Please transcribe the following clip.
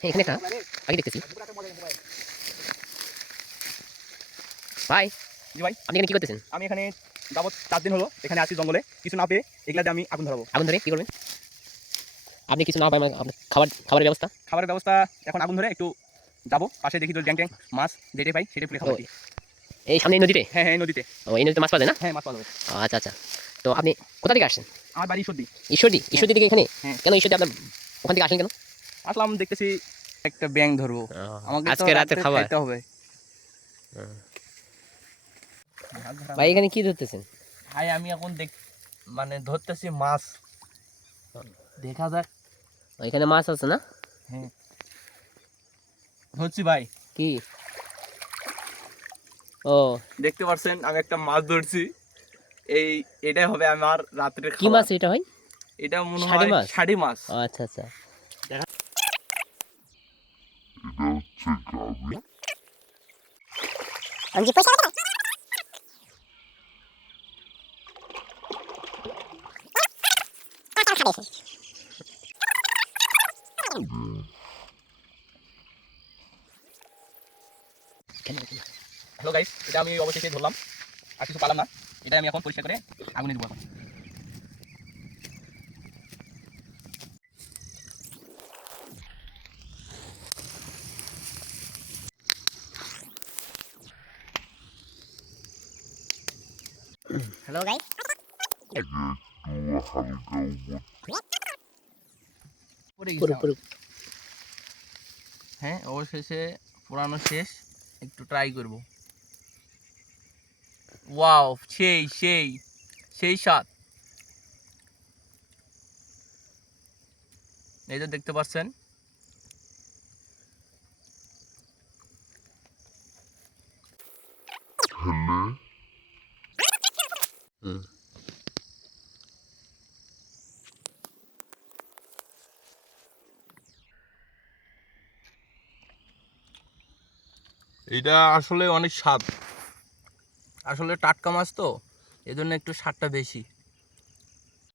হ্যাঁ এখানে একটা আগে দেখতেছি। ভাই জি ভাই, আপনি এখানে কি করতেছেন? আমি এখানে যাবত 4 দিন হলো এখানে আছি জঙ্গলে। কিছু না পেয়ে এগুলাতে আমি আগুন ধরাবো। আগুন ধরে কি করবেন? আপনি কিছু না পাই মানে আপনার খাবারের ব্যবস্থা? খাবারের ব্যবস্থা এখন আগুন ধরে একটু যাবো, পাশে দেখি তো গ্যাং মাছ যেটাই পাই সেটাই পুড়ে খাবো ও আর কি। এই সামনে এই নদীতে? হ্যাঁ হ্যাঁ, এই নদীতে। ও এই নদীতে মাছ পাওয়া যায় না? হ্যাঁ, মাছ পাওয়া যাবে। আচ্ছা আচ্ছা। তো আপনি কোথা থেকে আসছেন? আমার বাড়ি সর্দি। ঈশ্বরদী? ঈশ্বরদী থেকে এখানে? হ্যাঁ। কেন ঈশ্বরদী আপনার ওখান থেকে আসেন কেন? আসলাম, দেখতেছি একটা ব্যাং ধরবো, আমাকে তো আজকে রাতের খাবার খাইতে হবে। ভাই এখানে কি ধরতেছেন? ভাই আমি এখন মানে ধরতেছি মাছ, দেখা যাক। এখানে মাছ আছে না? হ্যাঁ ধরছি ভাই। কি? ও দেখতে পাচ্ছেন আমি একটা মাছ ধরছি। এটাই হবে আমার রাত্রের কি খাবার। মাছ এটা ভাই? এটা মনে শাড়ি হয় মাছ? শাড়ি মাছ। আচ্ছা আচ্ছা। হ্যালো গাইস, এটা আমি অবশেষে ধরলাম, আর কিছু পালাম না। এটা আমি এখন পরিষ্কার করে আগুনে দিব এখন। Hello guys. পড়ে পুরো গেছে। পুরো হ্যাঁ অবশেষে পুরানো শেষ, একটু ট্রাই করব। ওয়াও, সেই সেই সেই স্বাদ। এই যে দেখতে পাচ্ছেন। এটা আসলে অনেক স্বাদ, আসলে টাটকা মাছ তো এজন্য একটু স্বাদটা বেশি।